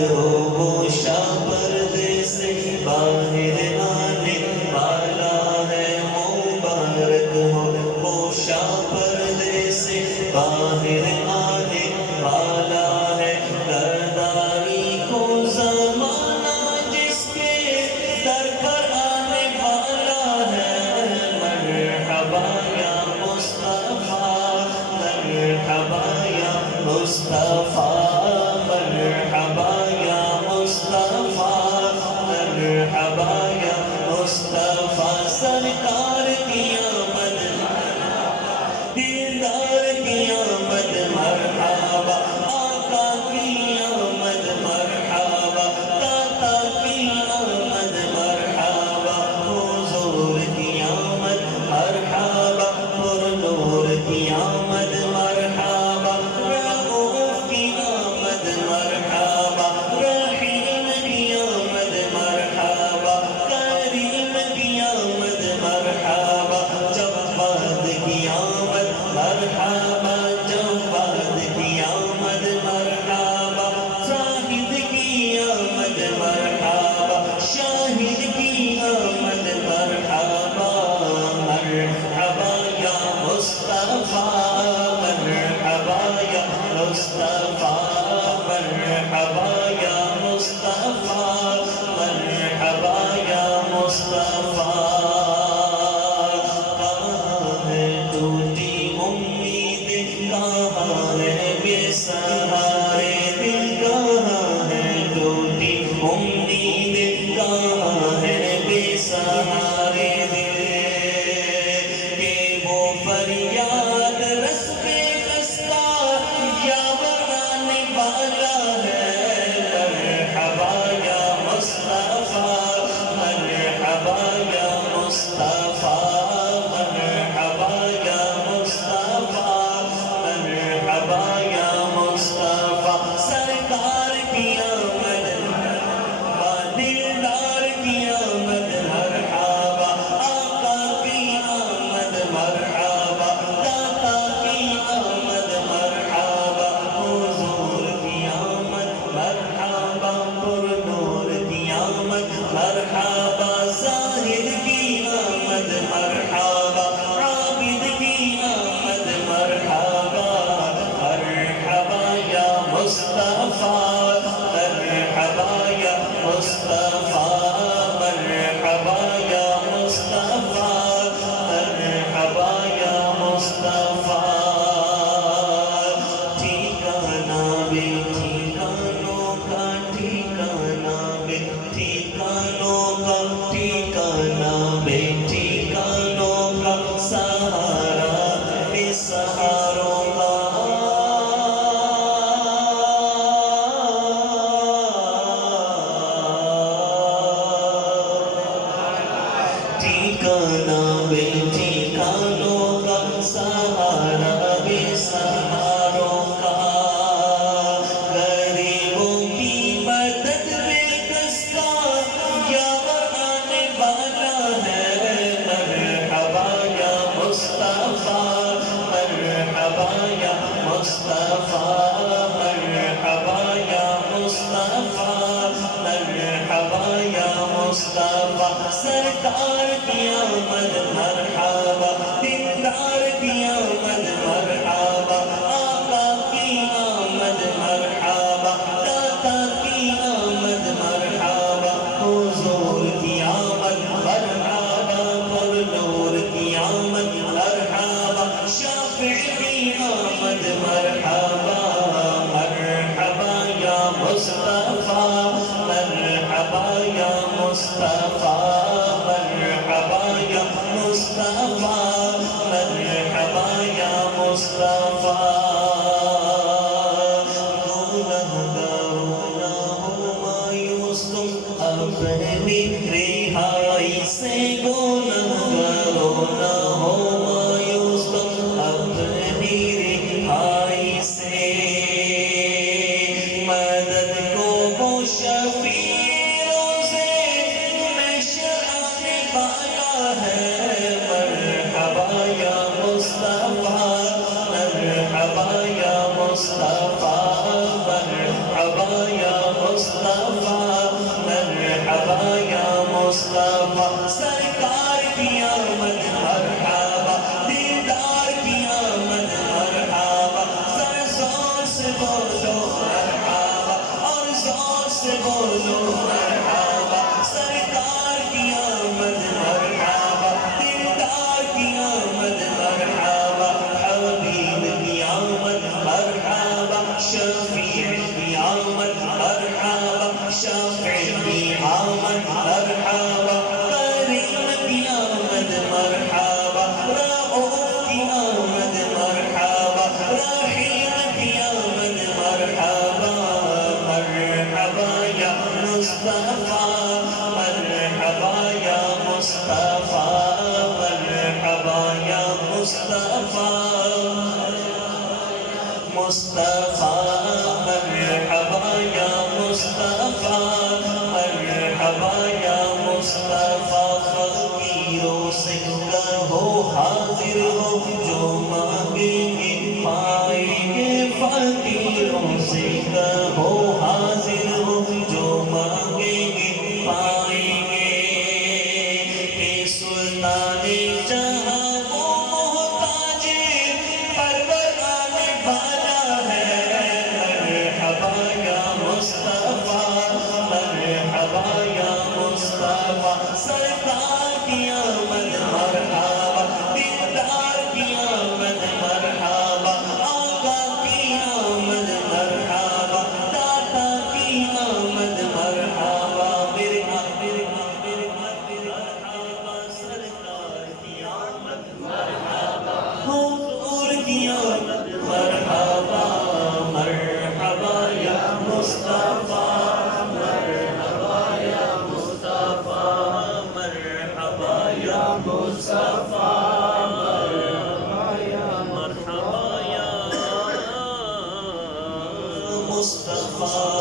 ہو وہ شاہ پردے سے باہر آنے والا ہے، مبارک ہو وہ شاہ پردے سے باہر آنے والا ہے، کرداری کو زمانہ جس کے در پر آنے والا ہے، مرحبا یا مصطفیٰ، مرحبا یا مصطفیٰ، مرحبا یا مصطفیٰ، مرحبا یا مصطفیٰ، سرکار کی آمد، دیدار کی آمد مرحبا، آقا کی آمد مرحبا، داتا کی آمد مرحبا، حضور کی آمد مرحبا، پر نور کی آمد مرحبا، رؤوف کی آمد مرحبا، رحیم کی آمد مرحبا، کریم کی آمد مرحبا، جواد کی آمد مرحبا، جواد کی آمد مرحبا، زاہد کی آمد مرحبا، شاہد کی آمد مرحبا، مرحبا یا مصطفیٰ، مرحبا یا مصطفیٰ، مرحبا یا مصطفیٰ، مرحبا یا مصطفیٰ، کہاں ہے ٹوٹی امید، کہاں ہے بے سہارے دل، کہاں ہے ٹوٹی امید، کہاں ہے بے سہارے دل، کہ وہ فریاد رس پہ خستہ یاور آنے والا ہے، مرحبا یا مصطفیٰ، مرحبا یا مصطفیٰ، مرحبا یا مصطفیٰ، مرحبا یا مصطفیٰ، سرکار کی آمد مرحبا، دلدار کی آمد مرحبا، آقا کی آمد مرحبا، داتا کی آمد مرحبا، حضور کی آمد مرحبا، پر نور کی آمد مرحبا، زاہد کی آمد مرحبا، عابد کی آمد مرحبا، مرحبا یا مصطفیٰ، مرحبا یا مصطفیٰ، مرحبا یا مصطفیٰ، مرحبا یا مصطفیٰ، ٹھکانہ بے ٹھکانوں کا ٹھکانہ بے ٹھکانوں کا ٹھکانہ بے ٹھکانوں کا، سہارا بے سہاروں کا، ٹھکانہ بے ٹھکانوں کا، سہارا بے سہاروں کا، غریبوں کی مدد بے کس کا یاور آنے والا ہے، مرحبا یا مصطفیٰ، مرحبا یا مصطفیٰ، مرحبا یا مصطفیٰ، مرحبا یا مصطفیٰ، سرکار کی آمد مرحبا، دیندار کی آمد مرحبا، آقا کی آمد مرحبا، داتا کی آمد مرحبا، حضور کی آمد مرحبا، پر نور کی آمد مرحبا، شافع کی آمد مرحبا، مرحبا یا مصطفیٰ، مرحبا یا مصطفیٰ، مرحبا یا مصطفیٰ، مرحبا یا مصطفیٰ، گنہگاروں نہ ہو مایوس تم اپنی رہائی سے، گنہگاروں نہ ہو مایوس تم اپنی رہائی سے، مدد کو وہ شفیع روزے محشر آنے والا ہے، مرحبا یا مصطفیٰ، مرحبا یا مصطفیٰ، مرحبا یا مصطفیٰ، مصطفیٰ